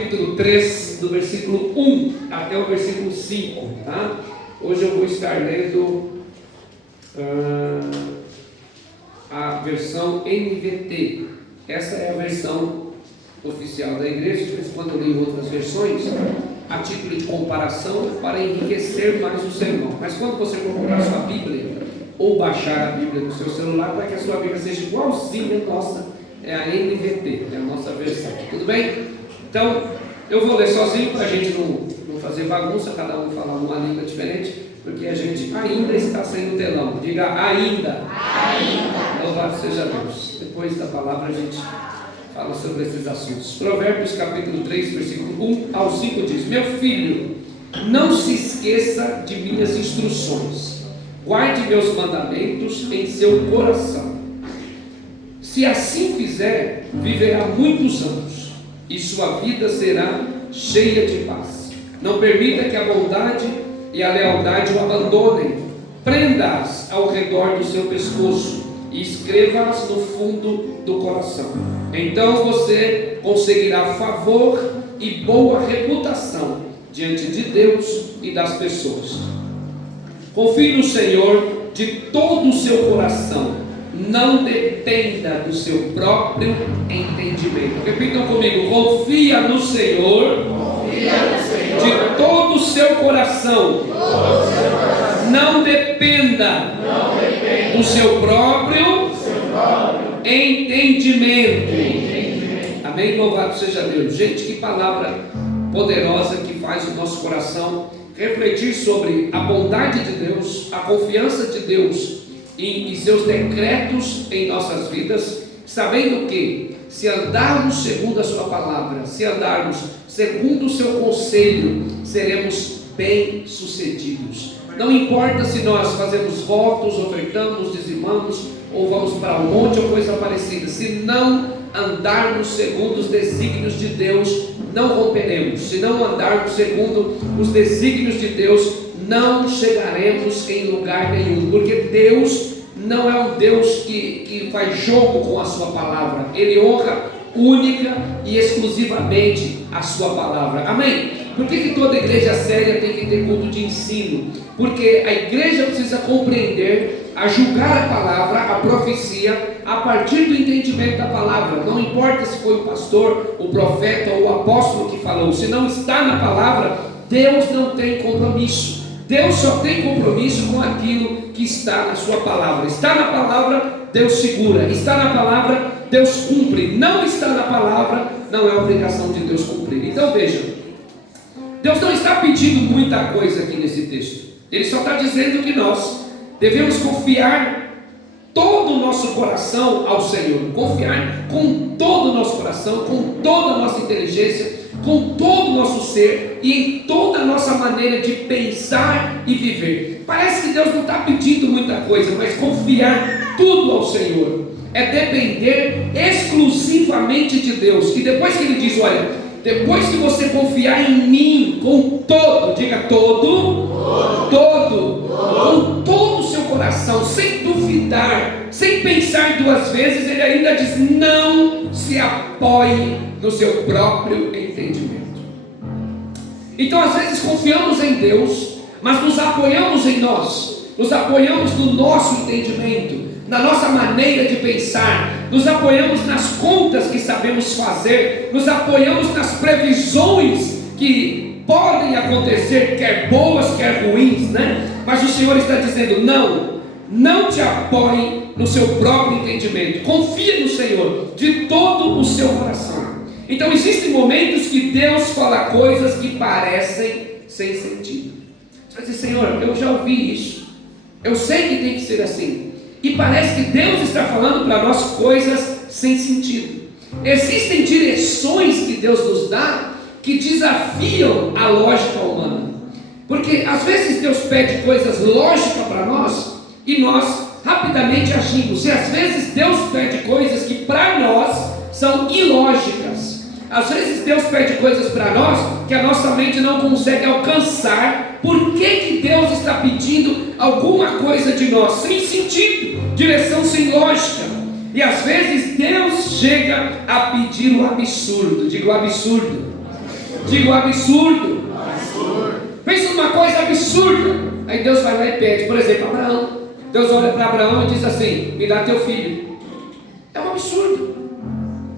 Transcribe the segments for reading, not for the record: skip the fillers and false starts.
capítulo 3, do versículo 1 até o versículo 5, tá? Hoje eu vou estar lendo a versão NVT. Essa é a versão oficial da igreja. De vez em quando eu leio outras versões, a título de comparação, para enriquecer mais o sermão. Mas quando você for comprar sua Bíblia, ou baixar a Bíblia no seu celular, para que a sua Bíblia seja igualzinha a nossa, é a NVT, é a nossa versão. Tudo bem? Então, eu vou ler sozinho, para a gente não fazer bagunça, cada um falar uma língua diferente, porque a gente ainda está sem o telão. Diga ainda. Ainda. Louvado seja Deus. Depois da palavra a gente fala sobre esses assuntos. Provérbios capítulo 3, versículo 1 ao 5 diz: Meu filho, não se esqueça de minhas instruções, guarde meus mandamentos em seu coração. Se assim fizer, viverá muitos anos, e sua vida será cheia de paz. Não permita que a bondade e a lealdade o abandonem. Prenda-as ao redor do seu pescoço e escreva-as no fundo do coração. Então você conseguirá favor e boa reputação diante de Deus e das pessoas. Confie no Senhor de todo o seu coração. Não dependa do seu próprio entendimento. Repitam comigo: confia no Senhor, de todo o seu coração. Não dependa do seu próprio entendimento. Amém? Louvado seja Deus. Gente, que palavra poderosa que faz o nosso coração refletir sobre a bondade de Deus, a confiança de Deus e seus decretos em nossas vidas, sabendo que, se andarmos segundo a sua palavra, se andarmos segundo o seu conselho, seremos bem-sucedidos. Não importa se nós fazemos votos, ofertamos, dizimamos, ou vamos para um monte ou coisa parecida, se não andarmos segundo os desígnios de Deus, não romperemos. Se não andarmos segundo os desígnios de Deus, não chegaremos em lugar nenhum, porque Deus não é um Deus que faz jogo com a sua palavra. Ele honra única e exclusivamente a sua palavra. Amém? Por que toda igreja séria tem que ter culto de ensino? Porque a igreja precisa compreender, a julgar a palavra, a profecia, a partir do entendimento da palavra. Não importa se foi o pastor, o profeta ou o apóstolo que falou, se não está na palavra, Deus não tem compromisso. Deus só tem compromisso com aquilo que está na sua palavra. Está na palavra, Deus segura. Está na palavra, Deus cumpre. Não está na palavra, não é obrigação de Deus cumprir. Então veja, Deus não está pedindo muita coisa aqui nesse texto. Ele só está dizendo que nós devemos confiar todo o nosso coração ao Senhor. Confiar com todo o nosso coração, com toda a nossa inteligência, com todo o nosso ser e em toda a nossa maneira de pensar e viver. Parece que Deus não está pedindo muita coisa, mas confiar tudo ao Senhor é depender exclusivamente de Deus. E depois que Ele diz: olha, depois que você confiar em mim com todo, diga todo, com todo o seu coração, sem duvidar, sem pensar duas vezes, Ele ainda diz: não se apoie no seu próprio entendimento. Então às vezes confiamos em Deus, mas nos apoiamos em nós, nos apoiamos no nosso entendimento, na nossa maneira de pensar, nos apoiamos nas contas que sabemos fazer, nos apoiamos nas previsões que podem acontecer, quer boas, quer ruins, né? Mas o Senhor está dizendo: não te apoie no seu próprio entendimento, confia no Senhor de todo o seu coração. Então existem momentos que Deus fala coisas que parecem sem sentido. Você vai dizer: Senhor, eu já ouvi isso, eu sei que tem que ser assim, e parece que Deus está falando para nós coisas sem sentido. Existem direções que Deus nos dá que desafiam a lógica humana, porque às vezes Deus pede coisas lógicas para nós e nós rapidamente agimos, e às vezes Deus pede coisas que para nós são ilógicas. Às vezes Deus pede coisas para nós que a nossa mente não consegue alcançar. Por que Deus está pedindo alguma coisa de nós? Sem sentido, direção sem lógica. E às vezes Deus chega a pedir o absurdo. Diga o absurdo. Diga o absurdo. Pensa numa coisa absurda. Aí Deus vai lá e pede, por exemplo, Abraão. Deus olha para Abraão e diz assim: me dá teu filho. É um absurdo.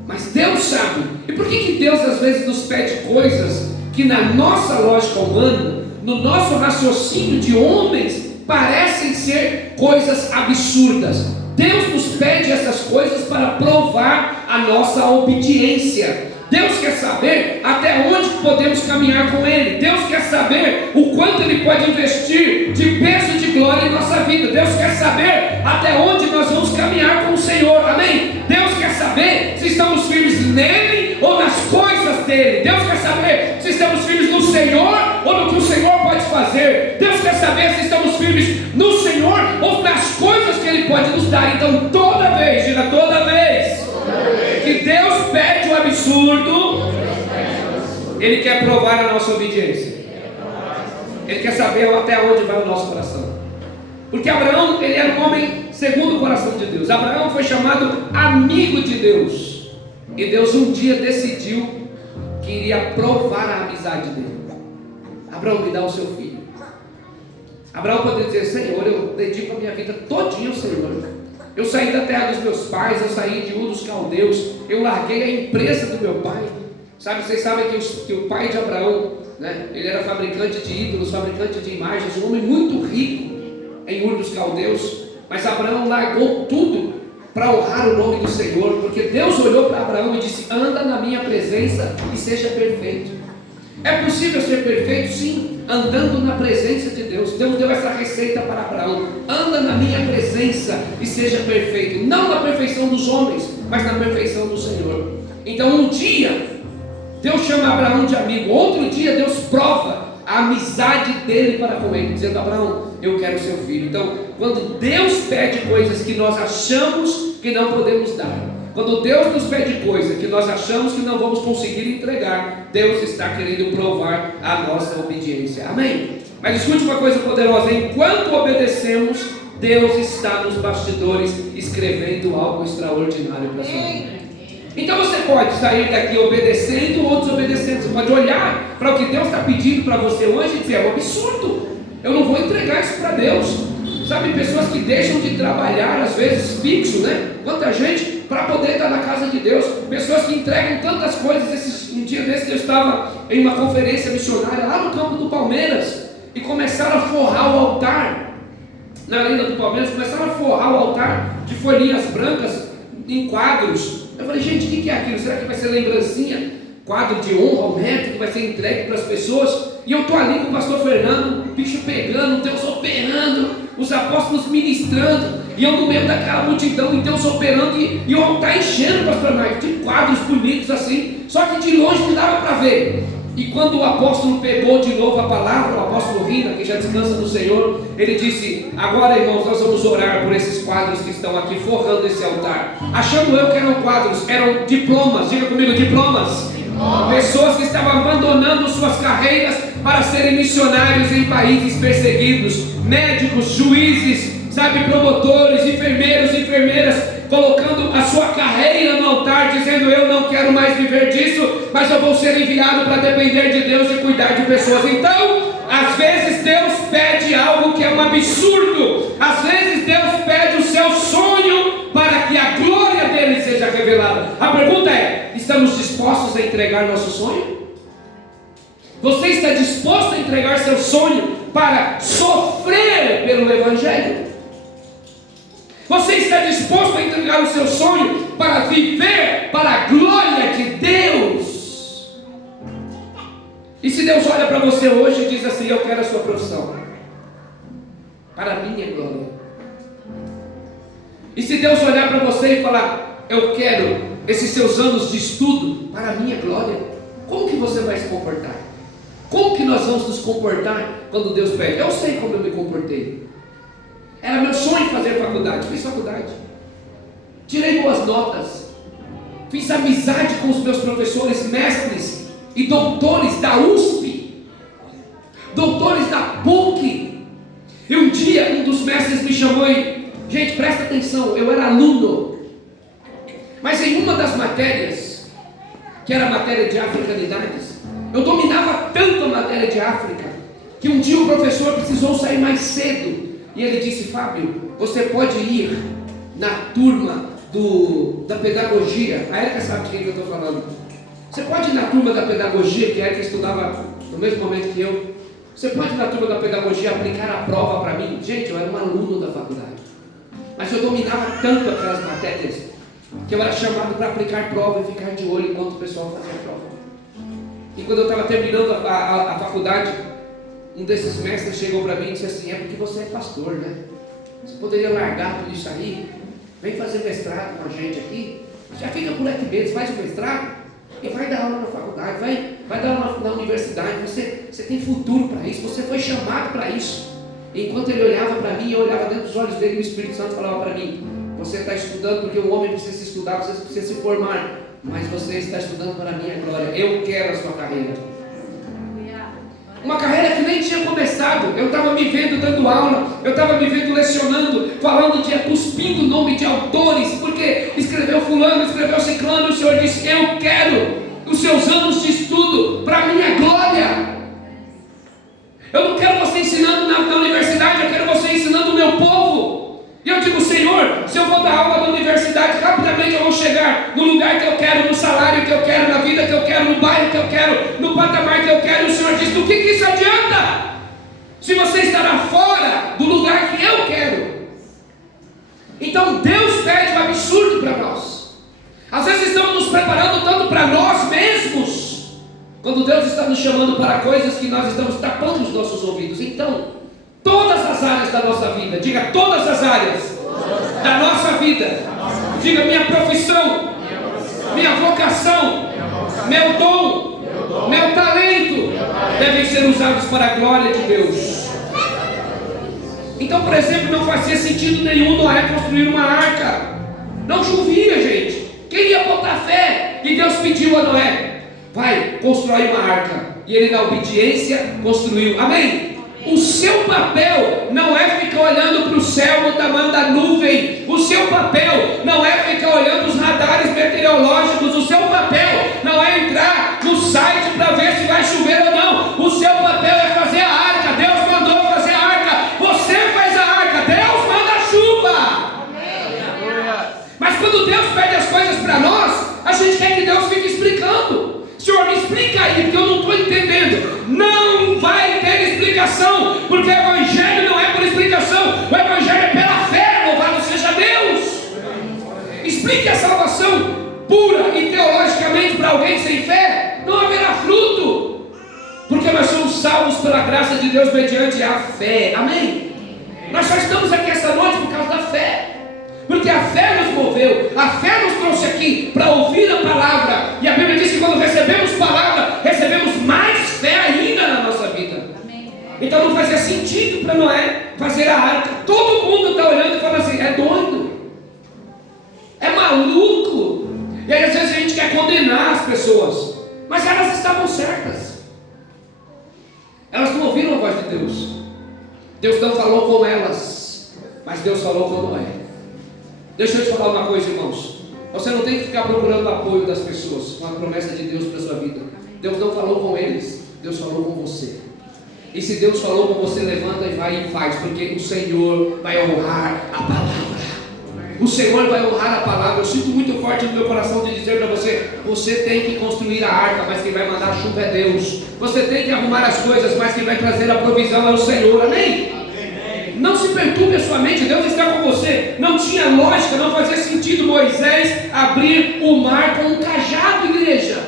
Mas Deus sabe. E por que Deus às vezes nos pede coisas que na nossa lógica humana, no nosso raciocínio de homens, parecem ser coisas absurdas? Deus nos pede essas coisas para provar a nossa obediência. Deus quer saber até onde podemos caminhar com Ele. Deus quer saber o quanto Ele pode investir de peso de glória em nossa vida. Deus quer saber até onde nós vamos caminhar com o Senhor. Amém? Deus quer saber se estamos firmes nele ou nas coisas dele. Deus quer saber se estamos firmes no Senhor ou no que o Senhor pode fazer. Deus quer saber se estamos firmes no Senhor ou nas coisas que Ele pode nos dar. Então toda vez, diga toda vez que Deus pede o absurdo, Ele quer provar a nossa obediência. Ele quer saber até onde vai o nosso coração. Porque Abraão, ele era um homem segundo o coração de Deus. Abraão foi chamado amigo de Deus. E Deus um dia decidiu que iria provar a amizade dele. Abraão, me dá o seu filho. Abraão poderia dizer: Senhor, eu dedico a minha vida todinha ao Senhor. Eu saí da terra dos meus pais, eu saí de Ur dos Caldeus, eu larguei a empresa do meu pai. Sabe, vocês sabem que o pai de Abraão, né, ele era fabricante de ídolos, fabricante de imagens, um homem muito rico em Ur dos Caldeus. Mas Abraão largou tudo para honrar o nome do Senhor, porque Deus olhou para Abraão e disse: anda na minha presença e seja perfeito. É possível ser perfeito? Sim, andando na presença de Deus. Deus deu essa receita para Abraão: anda na minha presença e seja perfeito. Não na perfeição dos homens, mas na perfeição do Senhor. Então um dia Deus chama Abraão de amigo, outro dia Deus prova a amizade dele para com ele, dizendo: Abraão, eu quero seu filho. Então, quando Deus pede coisas que nós achamos que não podemos dar, quando Deus nos pede coisa que nós achamos que não vamos conseguir entregar, Deus está querendo provar a nossa obediência. Amém? Mas escute uma coisa poderosa: enquanto obedecemos, Deus está nos bastidores escrevendo algo extraordinário para a sua vida. Então você pode sair daqui obedecendo ou desobedecendo. Você pode olhar para o que Deus está pedindo para você hoje e dizer: é um absurdo, eu não vou entregar isso para Deus. Sabe, pessoas que deixam de trabalhar, às vezes fixo, né? Quanta gente para poder estar na casa de Deus. Pessoas que entregam tantas coisas. Um dia desse eu estava em uma conferência missionária lá no campo do Palmeiras e começaram a forrar o altar. Na Arena do Palmeiras começaram a forrar o altar de folhinhas brancas em quadros. Eu falei: gente, o que é aquilo? Será que vai ser lembrancinha? Quadro de honra ao médico que vai ser entregue para as pessoas? E eu estou ali com o pastor Fernando, o bicho pegando, Deus operando, os apóstolos ministrando, e eu no meio daquela multidão, e Deus operando, e o altar enchendo, pastor Marcos, de quadros bonitos assim, só que de longe não dava para ver. E quando o apóstolo pegou de novo a palavra, o apóstolo Rina, que já descansa no Senhor, ele disse: agora, irmãos, nós vamos orar por esses quadros que estão aqui forrando esse altar. Achando eu que eram quadros, eram diplomas. Diga comigo: diplomas. Pessoas que estavam abandonando suas carreiras para serem missionários em países perseguidos. Médicos, juízes, sabe, promotores, enfermeiros, enfermeiras, colocando a sua carreira no altar, dizendo: eu não quero mais viver disso, mas eu vou ser enviado para depender de Deus e cuidar de pessoas. Então, às vezes Deus pede algo que é um absurdo. Às vezes Deus pede o seu sonho para que a glória dele seja revelada. A pergunta é: estamos dispostos a entregar nosso sonho? Você está disposto a entregar seu sonho para sofrer pelo Evangelho? Você está disposto a entregar o seu sonho para viver para a glória de Deus? E se Deus olha para você hoje e diz assim: eu quero a sua profissão para a minha glória. E se Deus olhar para você e falar: eu quero esses seus anos de estudo para a minha glória, como que você vai se comportar? Como que nós vamos nos comportar quando Deus pede? Eu sei como eu me comportei. Era meu sonho fazer faculdade, fiz faculdade, tirei boas notas, fiz amizade com os meus professores, mestres e doutores da USP, doutores da PUC. E um dia um dos mestres me chamou e, gente, presta atenção, eu era aluno, mas em uma das matérias, que era a matéria de africanidades, eu estou matéria de África, que um dia o professor precisou sair mais cedo, e ele disse: Fábio, você pode ir na turma da pedagogia. A Érica sabe de quem que eu estou falando. Você pode ir na turma da pedagogia, que a Érica estudava no mesmo momento que eu. Você pode ir na turma da pedagogia aplicar a prova para mim? Gente, eu era um aluno da faculdade, mas eu dominava tanto aquelas matérias que eu era chamado para aplicar prova e ficar de olho enquanto o pessoal fazia a prova. E quando eu estava terminando a faculdade, um desses mestres chegou para mim e disse assim: é porque você é pastor, né? Você poderia largar tudo isso aí, vem fazer mestrado com a gente aqui, já fica por aqui mesmo, faz o mestrado e vai dar aula na faculdade, vai dar aula na universidade. Você tem futuro para isso, você foi chamado para isso. E enquanto ele olhava para mim, eu olhava dentro dos olhos dele, e o Espírito Santo falava para mim: você está estudando porque o homem precisa se estudar, você precisa se formar, mas você está estudando para a minha glória. Eu quero a sua carreira. Uma carreira que nem tinha começado. Eu estava me vendo dando aula, eu estava me vendo lecionando, falando cuspindo o nome de autores, porque escreveu fulano, escreveu ciclano. O Senhor disse: eu quero os seus anos de estudo para a minha glória. Eu não quero você ensinando na universidade, eu quero você ensinando o meu povo. E eu digo: Senhor, se eu vou dar aula na universidade, rapidamente eu vou chegar no lugar que eu quero, no salário que eu quero, na vida que eu quero, no bairro que eu quero, no patamar que eu quero. E o Senhor diz: do que isso adianta? Se você estará fora do lugar que eu quero. Então Deus pede um absurdo para nós. Às vezes estamos nos preparando tanto para nós mesmos, quando Deus está nos chamando para coisas que nós estamos tapando os nossos ouvidos. Então, todas as áreas da nossa vida, diga todas as áreas da nossa vida, diga minha profissão, minha vocação, meu dom, meu talento, devem ser usados para a glória de Deus. Então, por exemplo, não fazia sentido nenhum Noé construir uma arca. Não chovia, gente. Quem ia botar fé? E Deus pediu a Noé: vai, constrói uma arca. E ele, na obediência, construiu. Amém? O seu papel não é ficar olhando para o céu no tamanho da nuvem. O seu papel não é ficar olhando os radares meteorológicos. O seu papel não é entrar no site para ver se vai chover ou não. O seu papel é fazer a arca. Deus mandou fazer a arca. Você faz a arca. Deus manda a chuva. Mas quando Deus pede as coisas para nós, a gente quer que Deus fique explicando. Senhor, me explica aí, porque eu não estou entendendo. Não vai ter explicação, porque o Evangelho não é por explicação, o Evangelho é pela fé. Louvado seja Deus. Explique a salvação pura e teologicamente para alguém sem fé, não haverá fruto, porque nós somos salvos pela graça de Deus mediante a fé. Amém? Nós só estamos aqui essa noite por causa da fé. Porque a fé nos moveu, a fé nos trouxe aqui para ouvir a palavra. E a Bíblia diz que quando recebemos palavra, recebemos mais fé ainda na nossa vida. Amém. Então não fazia sentido para Noé fazer a arca. Todo mundo está olhando e falando assim: é doido, é maluco. E aí às vezes a gente quer condenar as pessoas, mas elas estavam certas. Elas não ouviram a voz de Deus. Deus não falou com elas, mas Deus falou com Noé. Deixa eu te falar uma coisa, irmãos. Você não tem que ficar procurando o apoio das pessoas com a promessa de Deus para a sua vida. Deus não falou com eles, Deus falou com você. E se Deus falou com você, levanta e vai e faz, porque o Senhor vai honrar a palavra. O Senhor vai honrar a palavra. Eu sinto muito forte no meu coração de dizer para você: você tem que construir a arca, mas quem vai mandar a chuva é Deus. Você tem que arrumar as coisas, mas quem vai trazer a provisão é o Senhor. Amém? Não se perturbe a sua mente, Deus está com você. Não tinha lógica, não fazia sentido Moisés abrir o mar com um cajado, igreja.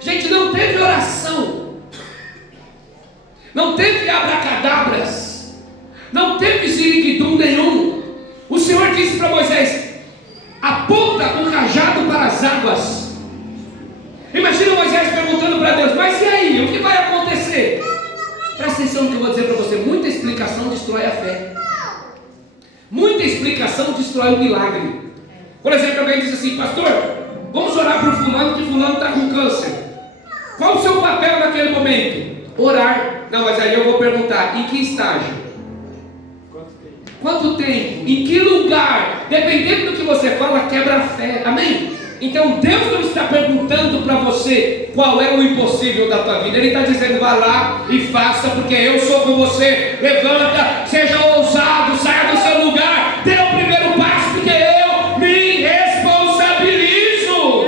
Gente, não teve oração, não teve abracadabras, não teve ziriguidum nenhum. O Senhor disse para Moisés: aponta o cajado para as águas. Imagina Moisés perguntando para Deus: mas e aí, o que vai acontecer? Presta atenção no que eu vou dizer para você. Muita explicação destrói a fé. Muita explicação destrói o milagre. Por exemplo, alguém diz assim: pastor, vamos orar por fulano, que fulano está com câncer. Qual o seu papel naquele momento? Orar. Não, mas aí eu vou perguntar: em que estágio? Quanto tempo? Em que lugar? Dependendo do que você fala, quebra a fé. Amém? Então Deus não está perguntando para você qual é o impossível da tua vida. Ele está dizendo: vá lá e faça, porque eu sou com você. Levanta, seja ousado, saia do seu lugar, dê o primeiro passo, porque eu me responsabilizo.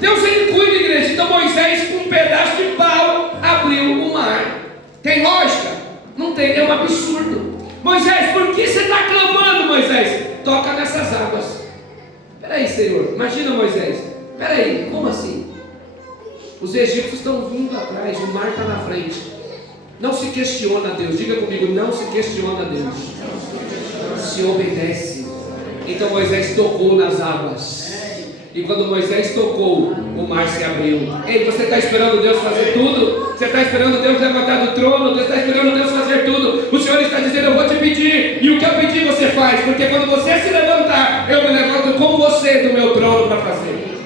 Deus ele cuida, igreja. Então Moisés, com um pedaço de pau, abriu o mar. Tem lógica? Não tem, é um absurdo. Moisés, por que você está clamando, Moisés? Toca nessas águas. Peraí, Senhor, imagina Moisés. Peraí, como assim? Os egípcios estão vindo atrás, o mar está na frente. Não se questiona Deus, diga comigo, não se questiona Deus, se obedece. Então Moisés tocou nas águas. E quando Moisés tocou, o mar se abriu. Ei, você está esperando Deus fazer tudo? Você está esperando Deus levantar do trono? Você está esperando Deus fazer tudo? O Senhor está dizendo: eu vou te pedir, e o que eu pedir você faz, porque quando você se levantar, eu me levanto com você do meu trono para fazer.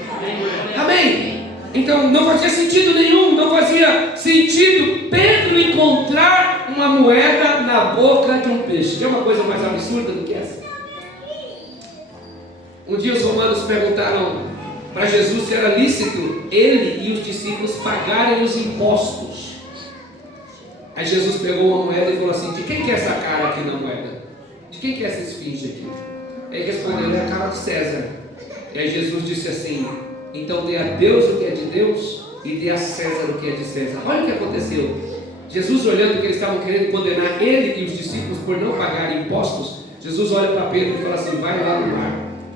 Amém? Então não fazia sentido nenhum, não fazia sentido Pedro encontrar uma moeda na boca de um peixe. Tem uma coisa mais absurda do que essa? Um dia os romanos perguntaram para Jesus se era lícito ele e os discípulos pagarem os impostos. Aí Jesus pegou uma moeda e falou assim: de quem que é essa cara aqui na moeda? De quem que é essa esfinge aqui? Ele respondeu: é a cara de César. E aí Jesus disse assim: então dê a Deus o que é de Deus e dê a César o que é de César. Olha o que aconteceu. Jesus, olhando que eles estavam querendo condenar ele e os discípulos por não pagarem impostos, Jesus olha para Pedro e fala assim: vai lá no mar,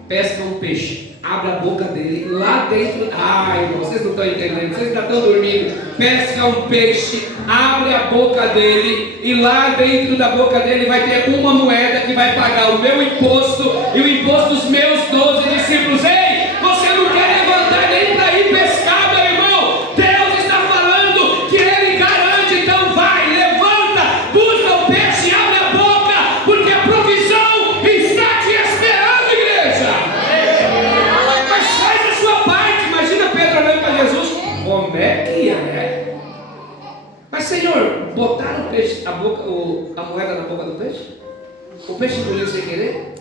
pesca um peixe, abre a boca dele, lá dentro, ai, vocês não estão entendendo, vocês ainda estão dormindo. Pesca um peixe, abre a boca dele, e lá dentro da boca dele vai ter uma moeda que vai pagar o meu imposto e o imposto dos meus 12 discípulos. Ei, você não quer levantar nem para ir pescar, meu irmão? Deus está falando que Ele garante. Então vai, levanta, busca o peixe, abre a boca, porque a provisão está te esperando, igreja. Mas faz a sua parte. Imagina Pedro olhando para Jesus: como é que é? Mas Senhor, botaram o peixe, a moeda na boca do peixe? O peixe engoliu sem querer?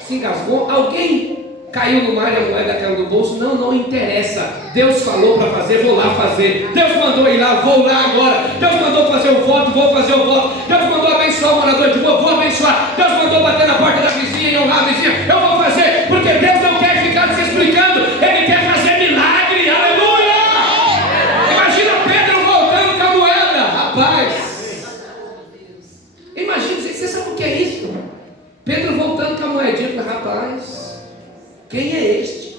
Se engasgou? Alguém caiu no mar e a moeda caiu no bolso? Não, não interessa. Deus falou para fazer, vou lá fazer. Deus mandou ir lá, vou lá agora. Deus mandou fazer o voto, vou fazer o voto. Deus mandou abençoar o morador de rua, vou abençoar. Deus mandou bater na porta da vizinha e honrar a vizinha, eu vou fazer, porque Deus não quer ficar se explicando, Ele quer fazer milagre. Aleluia! Imagina Pedro voltando com a moeda, rapaz. Imagina, você sabe o que é isso? Pedro voltando com a moedinha, rapaz, quem é este?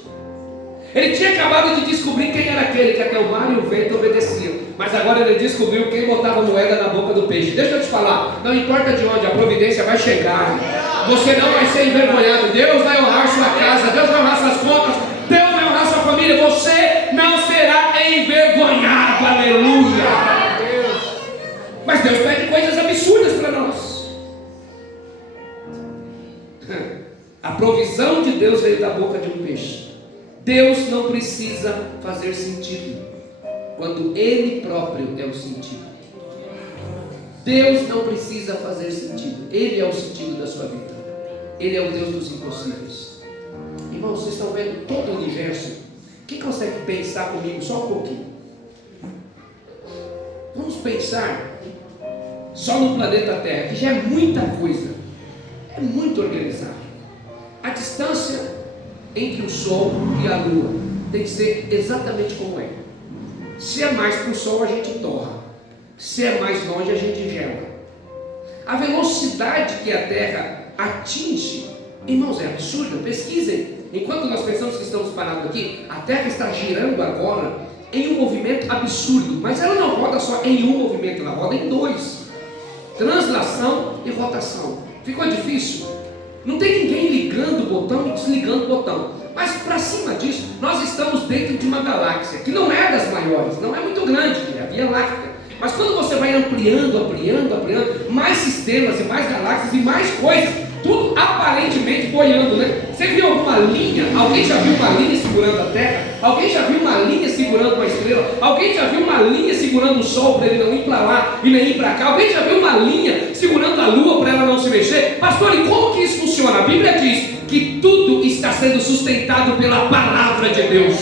Ele tinha acabado de descobrir quem era aquele que até o mar e o vento obedeciam, mas agora ele descobriu quem botava moeda na boca do peixe. Deixa eu te falar, não importa de onde, a providência vai chegar. Você não vai ser envergonhado. Deus vai honrar sua casa, Deus vai honrar suas contas, Deus vai honrar sua família. Você não será envergonhado. Aleluia. Mas Deus pede coisas absurdas para nós. A provisão de Deus veio da boca de um peixe. Deus não precisa fazer sentido quando Ele próprio é o sentido. Deus não precisa fazer sentido. Ele é o sentido da sua vida. Ele é o Deus dos impossíveis. Irmãos, vocês estão vendo todo o universo? Quem consegue pensar comigo só um pouquinho? Vamos pensar só no planeta Terra, que já é muita coisa. É muito organizado. A distância entre o Sol e a Lua tem que ser exatamente como é. Se é mais para o Sol, a gente torra. Se é mais longe, a gente gela. A velocidade que a Terra atinge, irmãos, é absurda. Pesquisem. Enquanto nós pensamos que estamos parados aqui, a Terra está girando agora em um movimento absurdo. Mas ela não roda só em um movimento, ela roda em dois: translação e rotação. Ficou difícil? Não tem ninguém ligando o botão e desligando o botão. Mas para cima disso, nós estamos dentro de uma galáxia que não é das maiores, não é muito grande, é a Via Láctea. Mas quando você vai ampliando, mais sistemas e mais galáxias e mais coisas, tudo aparentemente boiando, né? Você viu alguma linha? Alguém já viu uma linha segurando a terra? Alguém já viu uma linha segurando uma estrela? Alguém já viu uma linha segurando o sol para ele não ir para lá e nem ir para cá? Alguém já viu uma linha segurando a lua para ela não se mexer? Pastor, e como que isso funciona? A Bíblia diz que tudo está sendo sustentado pela palavra de Deus.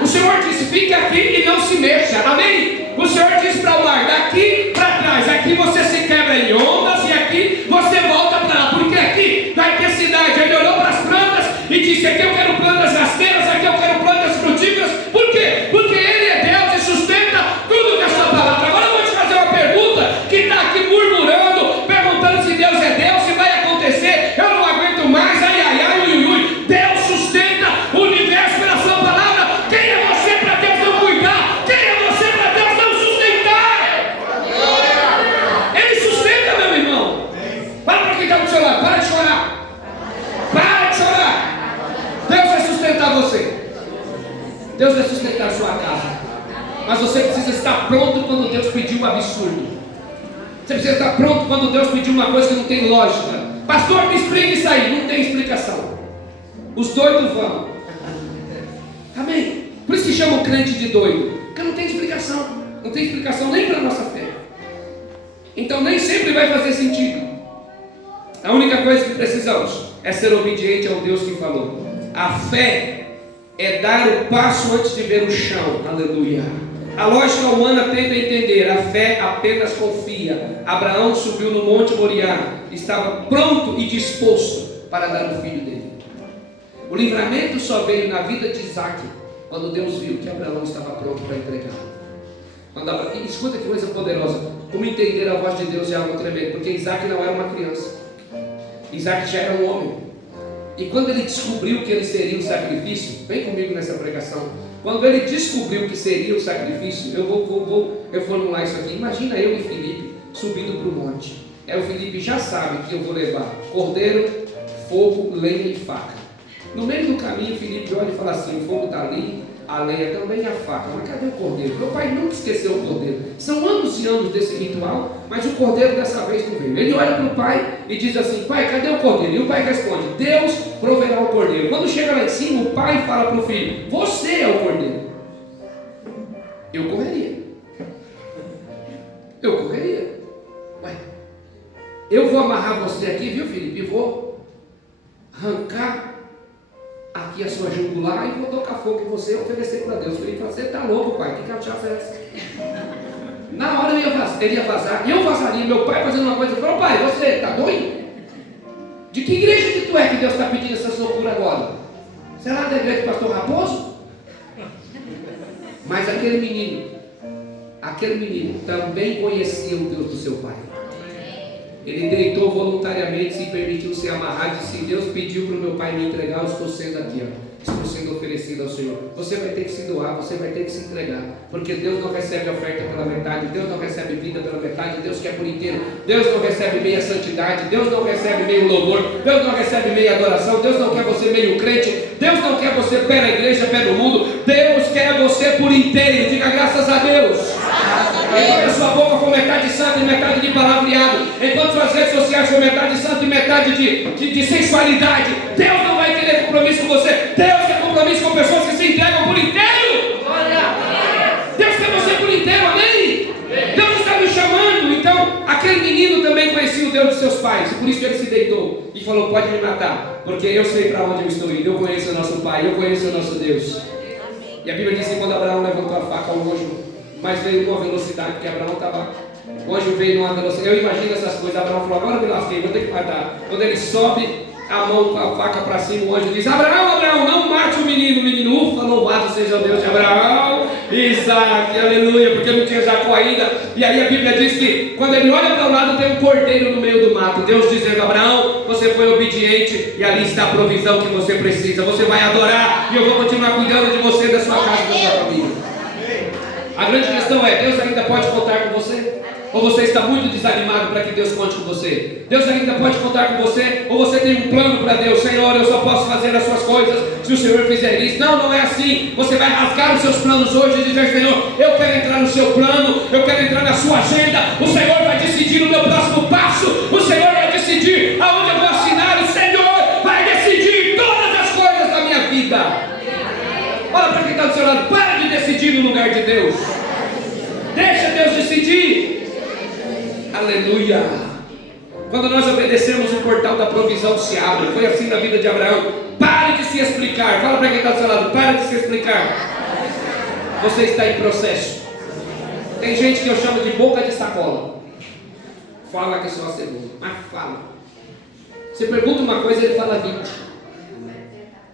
O Senhor disse: fique aqui e não se mexa, amém? O Senhor disse para o mar: daqui para trás, aqui você se quebra em ondas e aqui você volta para lá, porque aqui vai ter cidade. Ele olhou para as plantas e disse: aqui eu quero plantas rasteiras, aqui eu quero plantas frutíferas. Por quê? Porque Ele é Deus e sustenta tudo com a sua palavra. Agora eu vou te fazer uma pergunta que está aqui murmurando, perguntando se Deus é Deus, se vai acontecer, eu não aguento mais, ai, ai, ai, ui, ui. Deus sustenta o universo pela sua palavra. Quem é você para Deus não cuidar? Quem é você para Deus não sustentar? Ele sustenta, meu irmão. Fala para quem está do seu lado: para de chorar. Para de chorar. Deus vai sustentar você. Deus vai sustentar a sua casa. Mas você precisa estar pronto quando Deus pedir um absurdo. Você precisa estar pronto quando Deus pedir uma coisa que não tem lógica. Pastor, me explique isso aí. Não tem explicação. Os doidos vão. Amém? Por isso que chamam o crente de doido, porque não tem explicação. Não tem explicação nem para a nossa fé. Então nem sempre vai fazer sentido. A única coisa que precisamos é ser obediente ao Deus que falou. A fé é dar o passo antes de ver o chão. Aleluia. A lógica humana tenta entender. A fé apenas confia. Abraão subiu no Monte Moriá. Estava pronto e disposto para dar o filho dele. O livramento só veio na vida de Isaac quando Deus viu que Abraão estava pronto para entregar. Escuta que coisa poderosa. Como entender a voz de Deus é algo tremendo. Porque Isaac não era uma criança. Isaac já era um homem. E quando ele descobriu que ele seria o sacrifício, vem comigo nessa pregação. Quando ele descobriu que seria o sacrifício, eu vou reformular isso aqui. Imagina eu e Felipe subindo para o monte. O Felipe já sabe que eu vou levar cordeiro, fogo, lenha e faca. No meio do caminho, Felipe olha e fala assim: o fogo está ali, a lenha também e a faca. Mas cadê o cordeiro? Meu pai nunca esqueceu o cordeiro. São anos e anos desse ritual, mas o cordeiro dessa vez não veio. Ele olha para o pai e diz assim: pai, cadê o cordeiro? E o pai responde: Deus proverá o cordeiro. Quando chega lá em cima, o pai fala para o filho: você é o cordeiro. Eu correria. Ué, eu vou amarrar você aqui, viu, Felipe? E vou arrancar aqui a sua jugular e vou tocar fogo em você e oferecer para Deus. Felipe fala: você está louco, pai? Que cachaça é essa? Na hora ele ia vazar, e eu vazaria. Meu pai fazendo uma coisa, ele falou: pai, você está doido? De que igreja que tu é que Deus está pedindo essa loucura agora? Será da igreja do pastor Raposo? Mas aquele menino também conhecia o Deus do seu pai. Ele deitou voluntariamente, se permitiu ser amarrado e disse: Deus pediu para o meu pai me entregar, eu estou sendo aqui, estou sendo oferecido ao Senhor. Você vai ter que se doar, você vai ter que se entregar, porque Deus não recebe oferta pela metade, Deus não recebe vida pela metade, Deus quer por inteiro. Deus não recebe meia santidade, Deus não recebe meio louvor, Deus não recebe meia adoração, Deus não quer você meio crente, Deus não quer você pé na igreja, pé no mundo, Deus quer você por inteiro. Diga graças a Deus. Enquanto a sua boca for metade santa e metade de palavreado, enquanto suas redes sociais for metade santa e metade de sensualidade, Deus não vai querer compromisso com você. Deus quer compromisso com pessoas que se entregam por inteiro. Deus quer você por inteiro, amém? Deus está me chamando. Então, aquele menino também conhecia o Deus dos seus pais, e por isso ele se deitou e falou: pode me matar, porque eu sei para onde eu estou indo, eu conheço o nosso Pai, eu conheço o nosso Deus. E a Bíblia diz que quando Abraão levantou a faca, o anjo, mas veio numa velocidade que Abraão estava. O anjo veio numa velocidade. Eu imagino essas coisas. Abraão falou: agora me lasquei, vou ter que matar. Quando ele sobe a mão com a faca para cima, o anjo diz: Abraão, não mate o menino. O menino, ufa, louvado seja o Deus de Abraão, Isaac, aleluia, porque não tinha Jacó ainda. E aí a Bíblia diz que quando ele olha para o lado, tem um cordeiro no meio do mato. Deus dizendo: Abraão, você foi obediente e ali está a provisão que você precisa. Você vai adorar e eu vou continuar cuidando de você, da sua casa e da sua família. A grande questão é: Deus ainda pode contar com você? Ou você está muito desanimado para que Deus conte com você? Deus ainda pode contar com você? Ou você tem um plano para Deus? Senhor, eu só posso fazer as suas coisas se o Senhor fizer isso. Não é assim. Você vai rasgar os seus planos hoje e dizer: Senhor, eu quero entrar no seu plano, eu quero entrar na sua agenda. O Senhor vai decidir o meu próximo passo. O Senhor vai decidir aonde está do seu lado: para de decidir no lugar de Deus. Deixa Deus decidir. Aleluia. Quando nós obedecemos, o portal da provisão se abre. Foi assim na vida de Abraão. Pare de se explicar. Fala para quem está do seu lado: pare de se explicar. Você está em processo. Tem gente que eu chamo de boca de sacola. Fala que é só a cebola, mas fala. Você pergunta uma coisa, ele fala 20.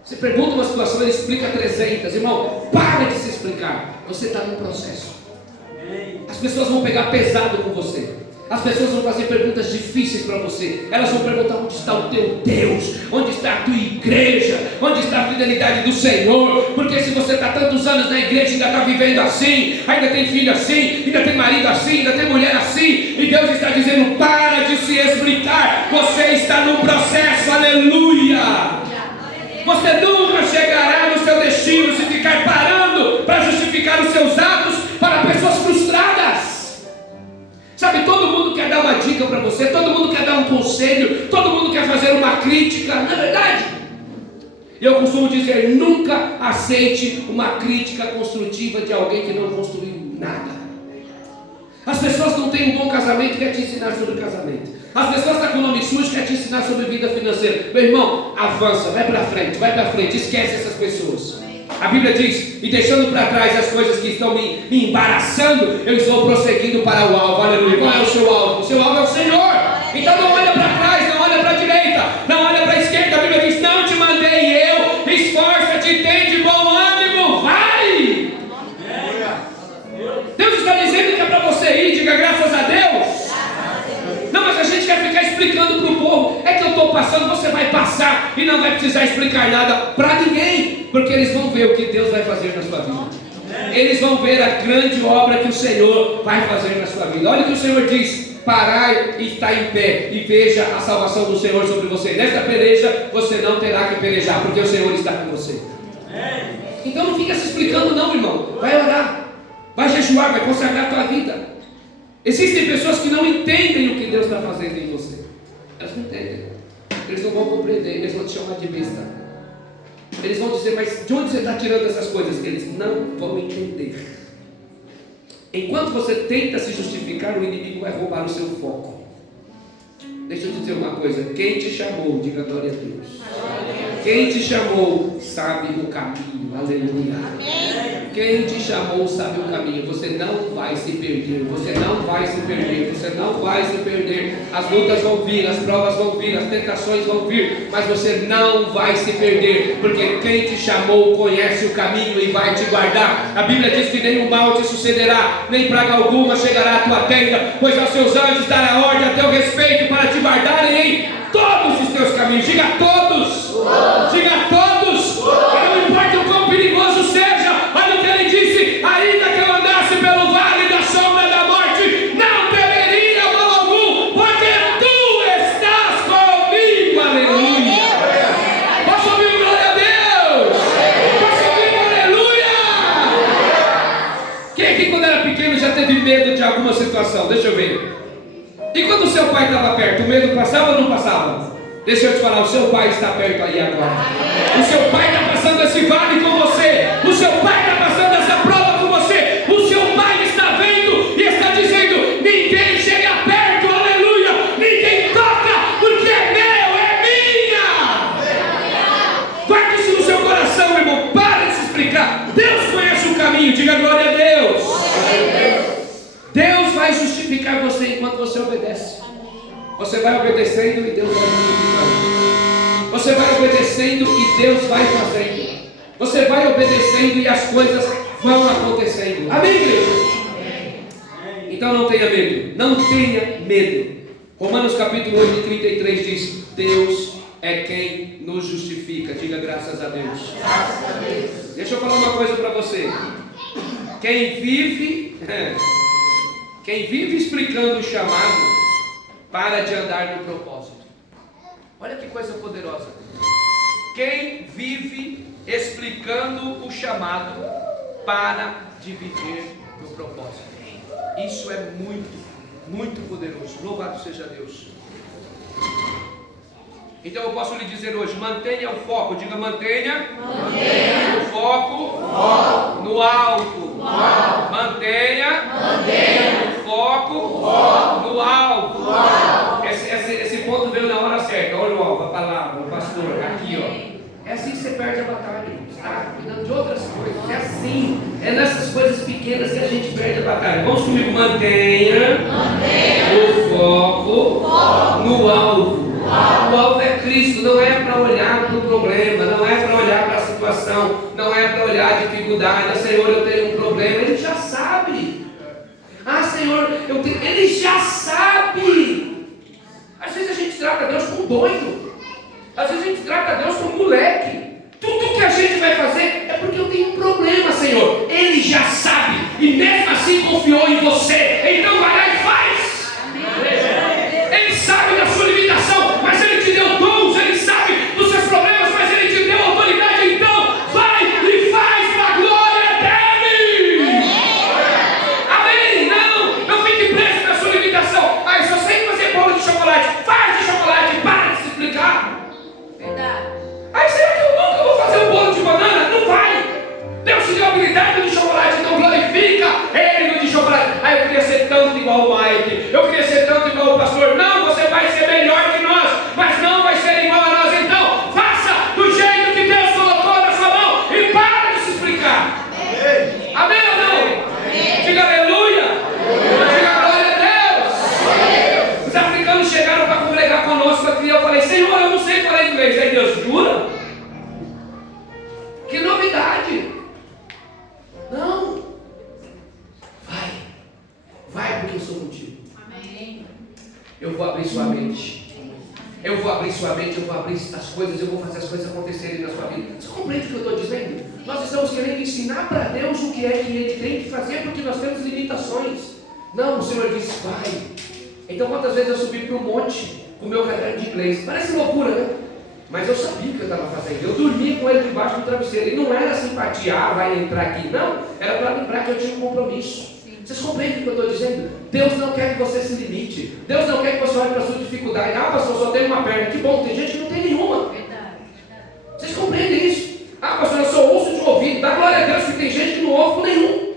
Você pergunta uma situação, ele explica 300. Irmão, para de se explicar. Você está no processo. As pessoas vão pegar pesado com você. As pessoas vão fazer perguntas difíceis para você. Elas vão perguntar: onde está o teu Deus? Onde está a tua igreja? Onde está a fidelidade do Senhor? Porque se você está tantos anos na igreja e ainda está vivendo assim, ainda tem filho assim, ainda tem marido assim, ainda tem mulher assim, e Deus está dizendo: para de se explicar. Você está no processo. Aleluia. Você nunca chegará no seu destino se ficar parando para justificar os seus atos para pessoas frustradas. Sabe, todo mundo quer dar uma dica para você, todo mundo quer dar um conselho, todo mundo quer fazer uma crítica, não é verdade? Eu costumo dizer: nunca aceite uma crítica construtiva de alguém que não construiu nada. As pessoas não têm um bom casamento, quer te ensinar sobre casamento. As pessoas estão com o nome sujo, quer te ensinar sobre vida financeira. Meu irmão, avança, vai para frente, esquece essas pessoas. A Bíblia diz: e deixando para trás as coisas que estão me embaraçando, eu estou prosseguindo para o alvo. Aleluia. Qual é o seu alvo? O seu alvo é o Senhor. Então não olha para trás, não olha para a direita, não olha para a esquerda. A Bíblia diz: não te mandei eu, esforça-te, tem de bom ânimo, vai. Deus está dizendo que é para você ir, diga graças a Deus. Não, mas a gente quer ficar explicando para o povo: é que eu estou passando, você vai passar e não vai precisar explicar nada para ninguém, porque eles vão ver o que Deus vai fazer na sua vida. Eles vão ver a grande obra que o Senhor vai fazer na sua vida. Olha o que o Senhor diz: parai e está em pé e veja a salvação do Senhor sobre você. Nesta peleja você não terá que pelejar, porque o Senhor está com você. Então não fica se explicando não, irmão. Vai orar, vai jejuar, vai consagrar a tua vida. Existem pessoas que não entendem o que Deus está fazendo em você. Elas não entendem. Eles não vão compreender. Eles vão te chamar de besta. Eles vão dizer: mas de onde você está tirando essas coisas? Eles não vão entender. Enquanto você tenta se justificar, o inimigo vai roubar o seu foco. Deixa eu dizer uma coisa: quem te chamou, diga glória a Deus. Quem te chamou sabe o caminho. Aleluia. Quem te chamou sabe o caminho. Você não vai se perder. Você não vai se perder. Você não vai se perder. As lutas vão vir, as provas vão vir, as tentações vão vir, mas você não vai se perder, porque quem te chamou conhece o caminho e vai te guardar. A Bíblia diz que nenhum mal te sucederá, nem praga alguma chegará à tua tenda, pois aos seus anjos dará ordem a teu respeito para te guardarem em todos os teus caminhos. Diga todos. Diga todos. Não importa o quão perigoso seja. Olha o que ele disse: ainda que eu andasse pelo vale da sombra da morte, não temeria mal algum, porque tu estás comigo. Aleluia. Posso ouvir glória a Deus? Posso ouvir aleluia? Quem aqui quando era pequeno já teve medo de alguma situação? Deixa eu ver. E quando o seu pai estava perto, o medo passava ou não passava? Deixa eu te falar: o seu pai está perto aí agora. O seu pai está passando esse vale com você. O seu pai está passando essa prova com você. O seu pai está vendo e está dizendo: ninguém chega perto, aleluia. Ninguém toca, porque é meu, é minha. Guarde isso no seu coração, irmão. Para de se explicar. Deus conhece o caminho, diga glória a Deus. Deus vai justificar você enquanto você obedece. Você vai obedecendo e Deus vai justificando. Você vai obedecendo e Deus vai fazendo. Você vai obedecendo e as coisas vão acontecendo. Amém, igreja? Então não tenha medo. Não tenha medo. Romanos capítulo 8, 33 diz: Deus é quem nos justifica. Diga graças a Deus. Deixa eu falar uma coisa para você. Quem vive explicando o chamado, para de andar no propósito. Olha que coisa poderosa. Quem vive explicando o chamado, para de viver no propósito. Isso é muito, muito poderoso. Louvado seja Deus. Então eu posso lhe dizer hoje, mantenha o foco, diga mantenha o foco no alto. Mantenha o foco no alto. Esse ponto veio na hora certa. Olha o alvo, a palavra, o pastor, aqui ó. É assim que você perde a batalha, está cuidando de outras coisas. É assim, é nessas coisas pequenas que a gente perde a batalha. Vamos comigo, mantenha o foco no alvo. O alvo é Cristo, não é para olhar para o problema, não é para olhar para a situação, não é para olhar a dificuldade. Senhor, eu tenho um problema, Ele já sabe. Senhor, Ele já sabe. Às vezes a gente trata Deus como doido, às vezes a gente trata Deus como moleque. Tudo que a gente vai fazer é porque eu tenho um problema, Senhor. Ele já sabe e mesmo assim confiou em você. Então vai lá e faz. Ele sabe da sua limitação, mas Ele te deu dons. Ele sabe dos seus problemas, mas Ele te deu autoridade. Então vai e faz para a glória dEle. Amém? Não fique preso na sua limitação. Se eu sei fazer bolo de chocolate, faz de chocolate, para de se explicar. Verdade. Será que eu nunca vou fazer um bolo de banana? Não vai. Deus te deu a habilidade no de chocolate, então glorifica Ele no de chocolate. Eu queria ser tanto igual o Mike, eu queria ser tanto igual o pastor. Não, você vai ser melhor que nós, mas não vai ser igual a nós. Então, faça do jeito que Deus colocou na sua mão e para de se explicar. Amém ou não? Diga aleluia. Diga glória a Deus. Os africanos chegaram para congregar conosco aqui. Eu falei, Senhor, eu não sei falar inglês. Aí Deus, jura? Que novidade. Não. Vai porque eu sou contigo. Amém. Eu vou abrir sua mente. Eu vou abrir sua mente, eu vou abrir as coisas, eu vou fazer as coisas acontecerem na sua vida. Você compreende o que eu estou dizendo? Nós estamos querendo ensinar para Deus o que é que Ele tem que fazer, porque nós temos limitações. Não, o Senhor disse, vai. Então quantas vezes eu subi para o monte com o meu caderno de inglês? Parece loucura, né? Mas eu sabia o que eu estava fazendo. Eu dormia com ele debaixo do travesseiro. E não era simpatia, vai entrar aqui. Não, era para lembrar que eu tinha um compromisso. Vocês compreendem o que eu estou dizendo? Deus não quer que você se limite. Deus não quer que você olhe para a sua dificuldade. Pastor, só tenho uma perna. Que bom, tem gente que não tem nenhuma. Verdade. Vocês compreendem isso? Pastor, eu só ouço de um ouvido. Dá glória a Deus que tem gente que não ouve com nenhum.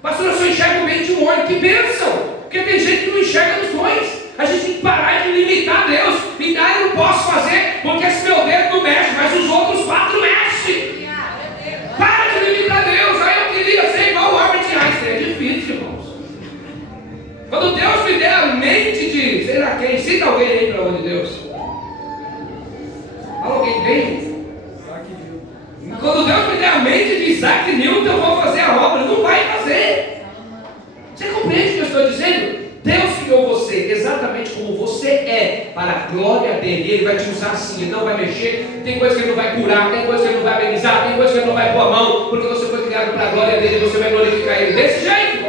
Pastor, eu só enxergo bem de um olho. Que bênção! Porque tem gente que não enxerga dos dois. A gente tem que parar de limitar Deus. E daí eu não posso fazer porque esse meu dedo não mexe, mas os outros quatro mexem. Para de limitar Deus. Aí eu queria ser igual o Albert Einstein. É difícil, irmãos. Quando Deus me der a mente de, sei lá quem, cita alguém aí, pelo amor de Deus. Fala alguém bem. Quando Deus me der a mente de Isaac Newton, eu vou fazer a obra. Não vai fazer. Você compreende o que eu estou dizendo? Deus criou você exatamente como você é, para a glória dele. Ele vai te usar assim, ele não vai mexer. Tem coisa que ele não vai curar, tem coisa que ele não vai amenizar, tem coisa que ele não vai pôr a mão, porque você foi criado para a glória dele, você vai glorificar ele desse jeito.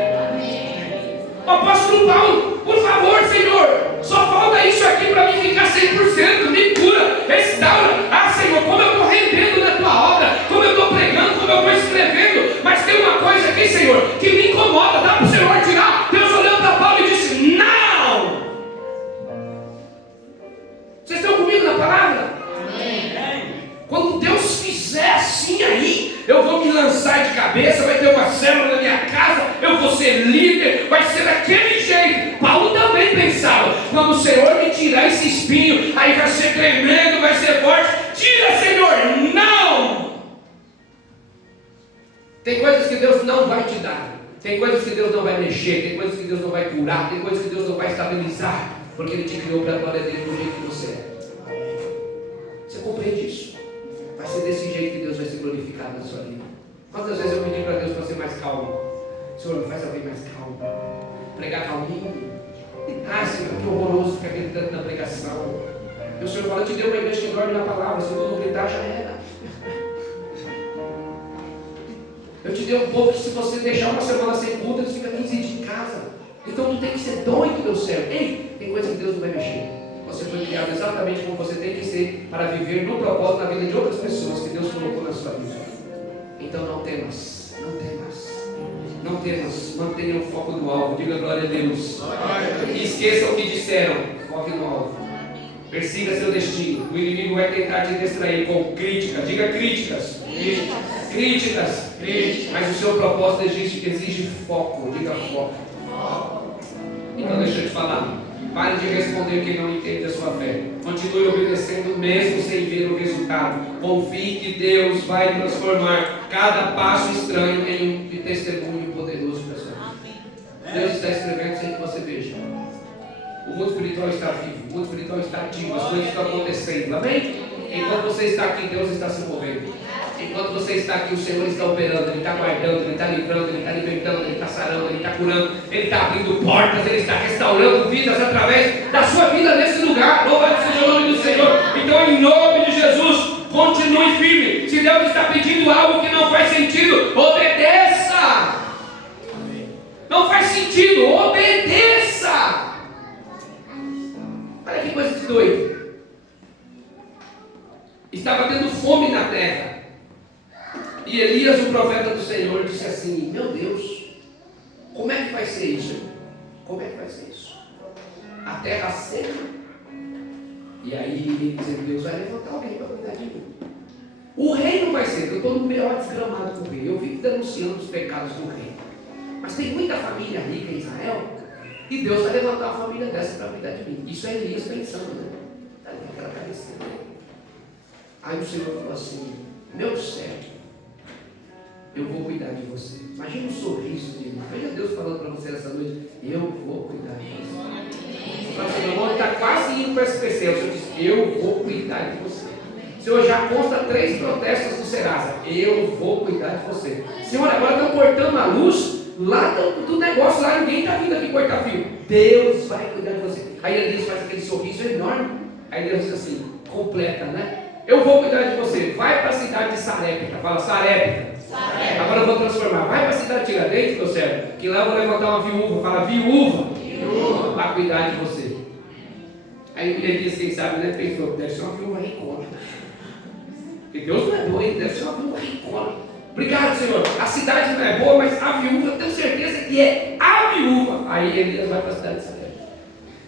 Apóstolo Paulo, por favor, Senhor, só falta isso aqui para mim ficar 100%, me cura, restaura. Senhor, como eu estou rendendo na tua obra, como eu estou pregando, como eu estou escrevendo, mas tem uma coisa aqui, Senhor, que me incomoda. Dá para o Senhor tirar? Deus olhou para Paulo e disse, não. Vocês estão comigo na palavra? Amém. Quando Deus fizer assim aí, eu vou me lançar de cabeça, vai ter uma célula na minha casa, eu vou ser líder, vai ser daquele jeito. Paulo também pensava, quando o Senhor me tirar esse espinho, aí vai ser tremendo, vai ser forte. Tira, Senhor, não! Tem coisas que Deus não vai te dar, tem coisas que Deus não vai mexer, tem coisas que Deus não vai curar, tem coisas que Deus não vai estabilizar, porque Ele te criou para a glória dele do jeito que você é. Você compreende isso? Vai ser desse jeito que Deus vai ser glorificado na sua vida. Quantas vezes eu pedi para Deus para ser mais calmo? Senhor, me faz alguém mais calmo. Pregar calminho. Senhor, que horroroso ficar gritando na pregação. E o Senhor fala, eu te dei uma igreja que dorme na palavra. Se eu não gritar, já era. Eu te dei um povo que se você deixar uma semana sem culto, eles ficam 15 dias em casa. Então tu tem que ser doido, meu céu. Ei, tem coisa que Deus não vai mexer. Você foi criado exatamente como você tem que ser para viver no propósito na vida de outras pessoas que Deus colocou na sua vida. Então não temas, não temas, não temas. Mantenha o foco no alvo. Diga glória a Deus. E esqueçam o que disseram. Foque no alvo. Persiga seu destino. O inimigo vai tentar te distrair com críticas. Diga críticas. Críticas. Mas o seu propósito exige foco. Diga foco. Então deixa eu te falar. Pare de responder quem não entende a sua fé. Continue obedecendo mesmo sem ver o resultado. Confie que Deus vai transformar cada passo estranho em um testemunho poderoso para a sua vida. Deus está escrevendo sem que você veja. O mundo espiritual está vivo, o mundo espiritual está ativo, as coisas estão acontecendo, amém? Enquanto você está aqui, Deus está se movendo. Enquanto você está aqui, o Senhor está operando, Ele está guardando, Ele está livrando, Ele está libertando, Ele está sarando, Ele está curando, Ele está abrindo portas, Ele está restaurando vidas através da sua vida nesse lugar. Louvado seja o nome do Senhor. Então, em nome de Jesus, continue firme. Se Deus está pedindo algo que não faz sentido, obedeça. Não faz sentido, obedeça. Olha que coisa de doido. Estava tendo fome na terra. E Elias, o profeta do Senhor, disse assim: meu Deus, como é que vai ser isso? Como é que vai ser isso? A terra seca. E aí ele disse: Deus vai levantar alguém para cuidar de mim. O rei não vai ser, eu estou no melhor desgramado com o rei. Eu fico denunciando os pecados do rei. Mas tem muita família rica em Israel. E Deus vai levantar uma família dessa para cuidar de mim. Isso é Elias pensando, né? Está ali naquela cabeça. Aí o Senhor falou assim: meu servo, eu vou cuidar de você. Imagina um sorriso de Deus. Veja Deus falando para você essa noite: eu vou cuidar de você. Fala assim: meu irmão está quase indo para esse SPC. O Senhor disse: eu vou cuidar de você. Senhor, já consta 3 protestos do Serasa. Eu vou cuidar de você. Senhor, agora estão cortando a luz lá do negócio, lá ninguém está vindo aqui cortar fio. Deus vai cuidar de você. Aí Elias faz aquele sorriso enorme. Aí Deus diz assim: completa, né? Eu vou cuidar de você. Vai para a cidade de Sarepta. Fala Sarepta. Agora eu vou transformar. Vai para a cidade de Tiradentes, meu servo, que lá eu vou levantar uma viúva. Fala viúva. Para cuidar de você. Aí Elias, quem sabe, né, pensou: deve ser uma viúva ricona. Porque Deus não é doido, deve ser uma viúva ricona. Obrigado, Senhor. A cidade não é boa, mas a viúva, eu tenho certeza que é a viúva. Aí Elias vai para a cidade de Sarepta.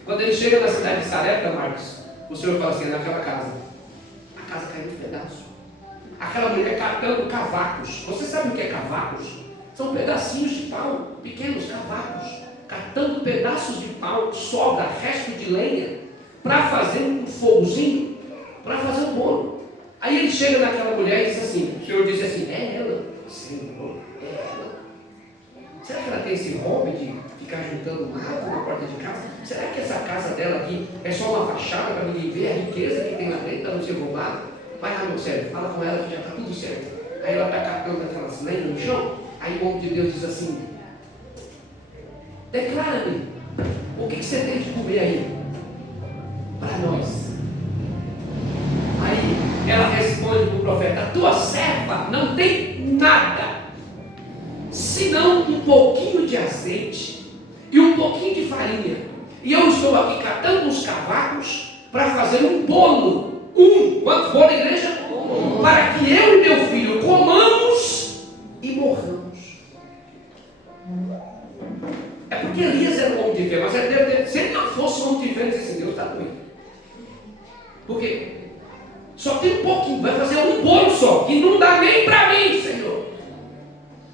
Quando ele chega na cidade de Sarepta, Marcos, o Senhor fala assim: é naquela casa. A casa caiu em pedaços. Aquela mulher catando cavacos. Você sabe o que é cavacos? São pedacinhos de pau, pequenos cavacos, catando pedaços de pau, sobra, resto de lenha, para fazer um fogozinho, para fazer um bolo. Aí ele chega naquela mulher e diz assim: o Senhor diz assim: é ela? Senhor, é ela. Será que ela tem esse hobby de ficar juntando mato na porta de casa? Será que essa casa dela aqui é só uma fachada para ninguém ver a riqueza que tem lá dentro para não ser roubada? Vai lá, meu servo, fala com ela que já está tudo certo. Aí ela está catando aquelas lenhas no chão. Aí o homem de Deus diz assim: declara-me, o que você tem de comer aí para nós? Aí ela responde para o profeta: a tua serva não tem nada, senão um pouquinho de azeite e um pouquinho de farinha. E eu estou aqui catando uns cavacos para fazer um bolo. Quantos bolos, igreja? Para que eu e meu filho comamos e morramos. É porque Elias era um homem de fé, mas se ele não fosse um homem de fé, ele disse assim: Deus está doido. Por quê? Só tem um pouquinho, vai fazer um bolo só, que não dá nem para mim, Senhor.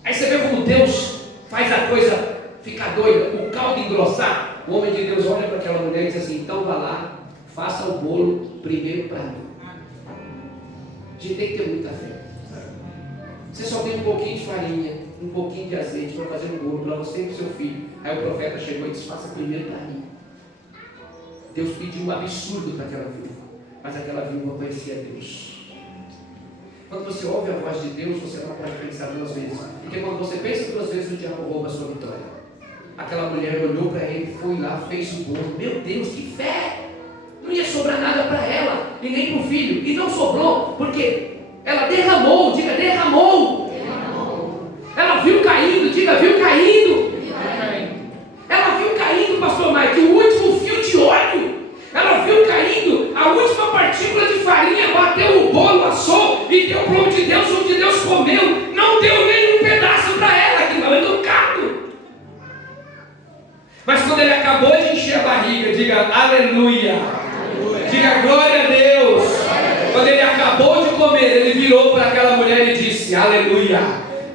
Aí você vê como Deus faz a coisa ficar doida, o caldo engrossar. O homem de Deus olha para aquela mulher e diz assim: então vá lá, faça o bolo primeiro para mim. A gente tem que ter muita fé. Você só tem um pouquinho de farinha, um pouquinho de azeite para fazer um bolo para você e para o seu filho. Aí o profeta chegou e disse: faça primeiro para mim. Deus pediu um absurdo para aquela viúva, mas aquela viúva conhecia Deus. Quando você ouve a voz de Deus, você não pode pensar 2 vezes. Porque quando você pensa 2 vezes, o diabo rouba a sua vitória. Aquela mulher olhou para ele, foi lá, fez o bolo. Meu Deus, que fé! Não ia sobrar nada para ela, e nem para o filho. E não sobrou, porque ela derramou, diga derramou. Ela viu caindo, diga viu caindo. Ela viu caindo, pastor Mike, o último fio de óleo. Ela viu caindo, a última partícula de farinha bateu o bolo, assou e deu para onde Deus comeu. Não deu nem um pedaço para ela, que mal educado. Mas quando ele acabou de encher a barriga, diga aleluia. Diga glória a Deus. Quando ele acabou de comer, ele virou para aquela mulher e disse: aleluia,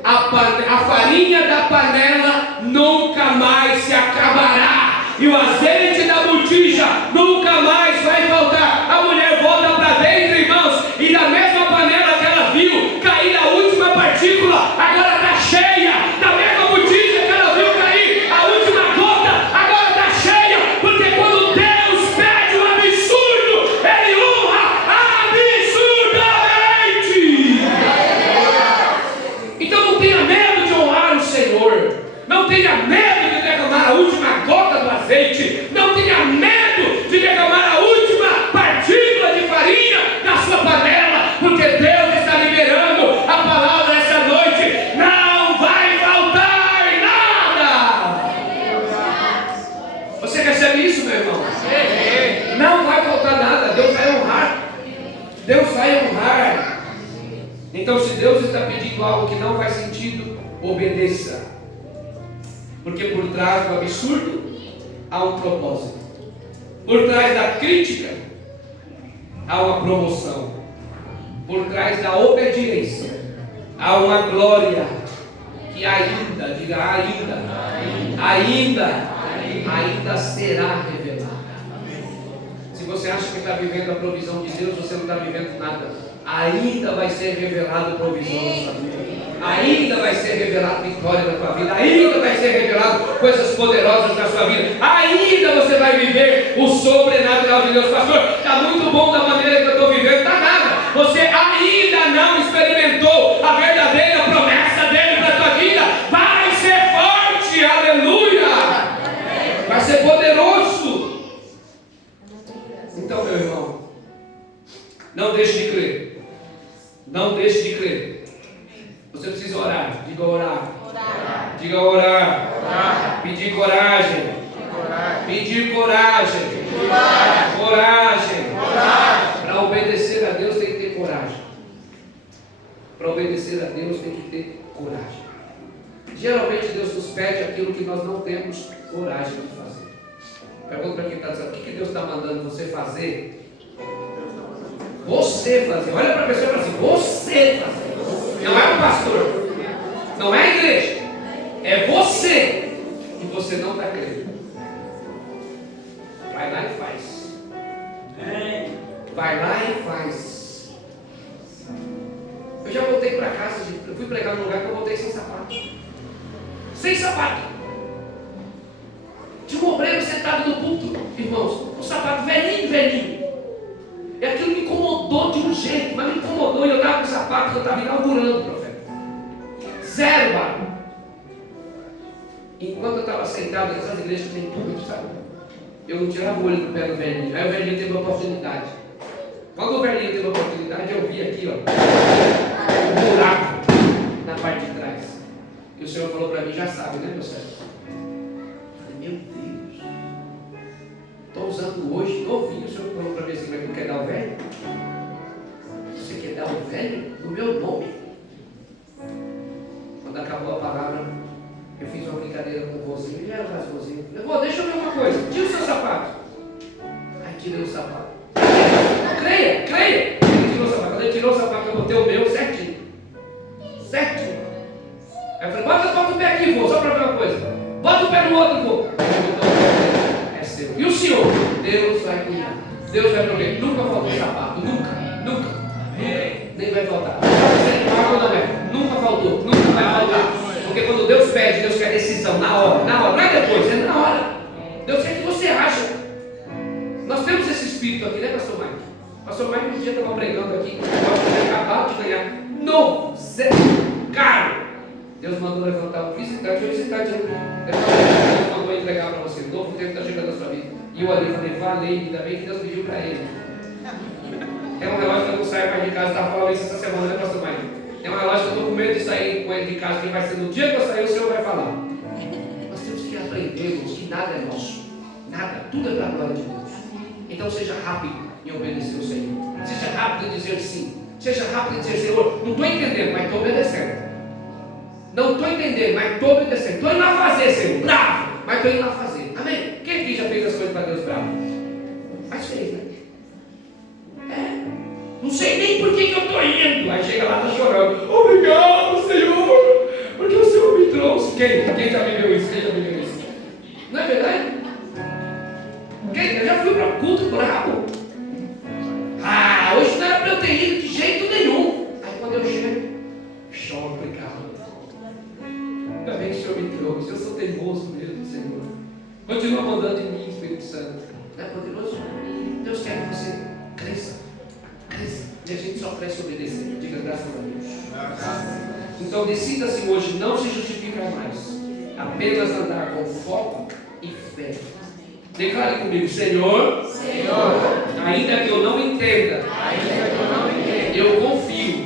a farinha da panela nunca mais se acabará, e o azeite da botija nunca mais vai faltar. A mulher volta para dentro, irmãos, e da mesma panela que ela viu cair a última partícula, agora está cheia. Da mesma botija que ela viu cair a última gota, agora está cheia. Porque quando Deus pede um absurdo, Ele honra absurdamente. Então não tenha medo de honrar o Senhor. Não tenha medo de derramar a última gota do azeite. Não tenha medo de derramar a última partícula de farinha na sua panela, porque Deus está liberando a palavra essa noite. Não vai faltar nada. Você recebe isso, meu irmão? Não vai faltar nada. Deus vai honrar. Deus vai honrar. Então, se Deus está pedindo algo que não faz sentido, obedeça. Porque por trás do absurdo há um propósito. Por trás da crítica há uma promoção. Por trás da obediência há uma glória que ainda, diga ainda será revelada. Se você acha que está vivendo a provisão de Deus, você não está vivendo nada. Ainda vai ser revelado provisão na sua vida. Ainda vai ser revelado vitória na tua vida. Ainda vai ser revelado coisas poderosas na sua vida. Ainda você vai viver o sobrenatural de Deus. Pastor, está muito bom da maneira que eu estou vivendo. Está nada. Você ainda não experimentou a verdadeira promessa dele para a tua vida. Vai ser forte, aleluia. Vai ser poderoso. Então, meu irmão, não deixe de crer. Não deixe de crer. Você precisa orar. Diga orar. Diga orar. Pedir coragem. Pedir coragem. Coragem. Para obedecer a Deus tem que ter coragem. Para obedecer a Deus tem que ter coragem. Geralmente Deus nos pede aquilo que nós não temos coragem de fazer. Pergunta para quem está dizendo: o que Deus está mandando você fazer? Você fazer. Olha para a pessoa e fala assim: você fazer. Não é o pastor, não é a igreja, é você. E você não está crendo. Vai lá e faz. Vai lá e faz. Eu já voltei para casa, eu fui pregar num lugar que eu voltei sem sapato. Sem sapato. Tinha um obreiro sentado no púlpito, irmãos, um sapato velhinho. E aquilo me incomodou de um jeito, mas me incomodou. E eu estava com o sapato, eu estava inaugurando o profeta. Zero barulho. Enquanto eu estava sentado nessas igrejas que tem público, sabe? Eu não tirava o olho do pé do velhinho. Aí o velhinho teve uma oportunidade. Quando o velhinho teve uma oportunidade, eu vi aqui, ó, um buraco na parte de trás. E o Senhor falou para mim: já sabe, né, meu servo? Eu falei: meu Deus, estou usando hoje novinho. O Senhor falou para mim assim: mas tu quer dar o velho? Você quer dar o velho no meu nome? Quando acabou a palavra, eu fiz uma brincadeira com o vozinho. Ele era mais vozinho. Eu vou, deixa eu ver uma coisa: tira o seu sapato. Aí tirei o sapato. Creia. Ele tirou o sapato. Quando ele tirou o sapato, eu botei o meu certinho. Aí eu falei: bota o pé aqui, vô, só para ver uma coisa. Bota o pé no outro, vô. É seu. E o senhor? Deus vai cuidar. Deus vai prover. Nunca faltou sapato. Nunca. Nem vai faltar. Nunca faltou. Nunca vai faltar. Porque quando Deus pede, Deus quer decisão na hora. Não é depois, é na hora. Deus quer que você acha. Nós temos esse espírito aqui, né, pastor Mike? Pastor Mike um dia estava pregando aqui. Nós acabamos de ganhar no zero caro. Deus mandou levantar o visitante. Deus mandou entregar para você. O novo tempo está chegando na sua vida. E eu ali falei: valeu, ainda bem que Deus pediu para ele. É um relógio que eu não saio mais de casa. Estava falando isso essa semana, né, pastor Mike? É um relógio que eu estou com medo de sair com ele de casa. Quem vai ser no dia que eu sair, o Senhor vai falar. Nós temos que aprender, irmãos, que nada é nosso. Nada, tudo é para a glória de Deus. Então seja rápido em obedecer o Senhor. Seja rápido em dizer sim. Seja rápido em dizer: Senhor, não estou entendendo, mas estou obedecendo. Não estou entendendo, mas estou obedecendo. Estou indo lá fazer, Senhor. Bravo, mas estou indo lá fazer. Amém? Quem aqui já fez as coisas para Deus bravo? Mas fez, né? Quem já viveu isso? Quem já viveu isso? Não é verdade? Eu já fui para um culto bravo. Hoje não era para eu ter ido de jeito nenhum. Aí quando eu choro, pecado. Ainda bem que o Senhor me trouxe. Eu sou teimoso mesmo, Senhor. Continua mandando em mim, Espírito Santo. É poderoso? Deus quer que você cresça. E a gente só cresce obedecendo. Diga graças a Deus. Então decida-se hoje não se justificar mais. Apenas andar com foco e fé. Declare comigo, Senhor, ainda que eu não entenda, eu confio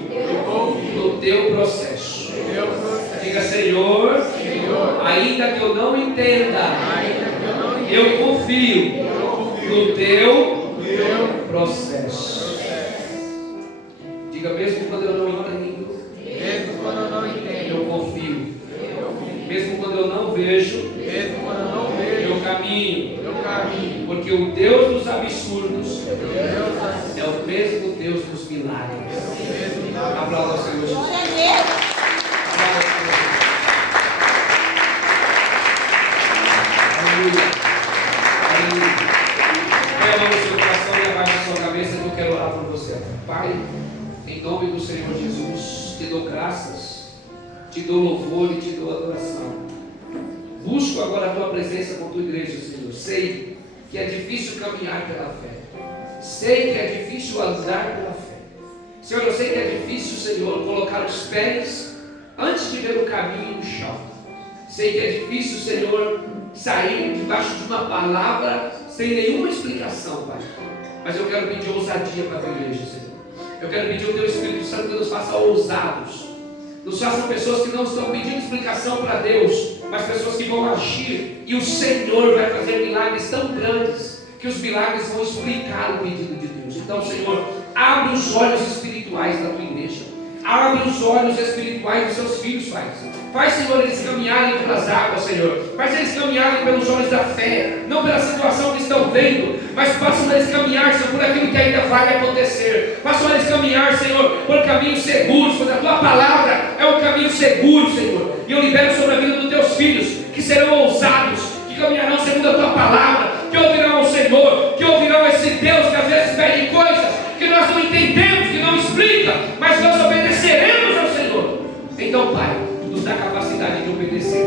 no teu processo. Diga, Senhor, ainda que eu não entenda, eu confio no teu processo. Diga, mesmo quando eu não entendo, eu confio. Mesmo quando eu não vejo, eu caminho. Porque o Deus dos absurdos é o mesmo Deus dos milagres. Aplauda ao Senhor Jesus. Aleluia. Põe a mão no seu coração e abaixa a sua cabeça que eu quero orar por você. Pai, em nome do Senhor Jesus, te dou graças, te dou louvor e te dou adoração. Busco agora a tua presença com a tua igreja, Senhor. Sei que é difícil caminhar pela fé. Sei que é difícil andar pela fé. Senhor, eu sei que é difícil, Senhor, colocar os pés antes de ver o caminho no chão. Sei que é difícil, Senhor, sair debaixo de uma palavra sem nenhuma explicação, Pai. Mas eu quero pedir ousadia para a tua igreja, Senhor. Eu quero pedir ao teu Espírito Santo que nos faça ousados. Nos façam pessoas que não estão pedindo explicação para Deus, mas pessoas que vão agir, e o Senhor vai fazer milagres tão grandes, que os milagres vão explicar o pedido de Deus. Então, Senhor, abre os olhos espirituais da tua igreja, abre os olhos espirituais dos seus filhos, Pai. Faz, Senhor, eles caminharem pelas águas, Senhor. Faz eles caminharem pelos olhos da fé, não pela situação que estão vendo, mas façam eles caminhar, Senhor, por aquilo que ainda vai acontecer. Façam eles caminhar, Senhor, por caminhos seguros, pois a tua palavra é um caminho seguro, Senhor. E eu libero sobre a vida dos teus filhos, que serão ousados, que caminharão segundo a tua palavra, que ouvirão o Senhor, que ouvirão esse Deus que às vezes pede coisas que nós não entendemos, que não explica, mas nós obedeceremos ao Senhor. Então, Pai, nos dá capacidade de obedecer,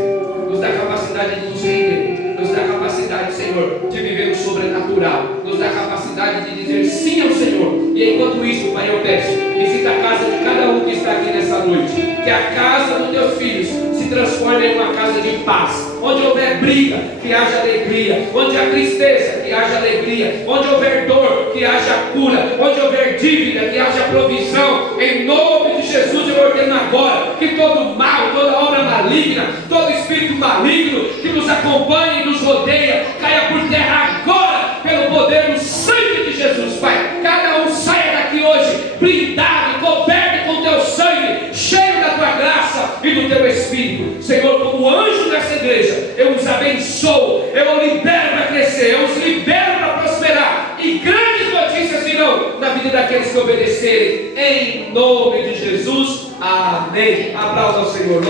nos dá capacidade de nos render, nos dá capacidade, Senhor, de viver o sobrenatural, nos dá capacidade de dizer sim ao Senhor. E enquanto isso, Pai, eu peço, visita a casa de cada um que está aqui nessa noite, que a casa dos teus filhos se transforme em uma casa de paz. Onde houver briga, que haja alegria. Onde há tristeza, que haja alegria. Onde houver dor, que haja cura. Onde houver dívida, que haja provisão. Em nome de Jesus eu ordeno agora que todo mal, toda obra maligna, todo espírito maligno que nos acompanha e nos rodeia, caia por terra agora, pelo poder do sangue de Jesus, Pai. Cada um saia daqui hoje blindado, coberto com teu sangue, cheio da tua graça e do teu Espírito. Senhor, como anjo dessa igreja, eu os abençoo, eu os libero para crescer, eu os libero para prosperar, e grandes notícias virão na vida daqueles que obedecerem, em nome de Jesus. Amém. Aplauda ao Senhor.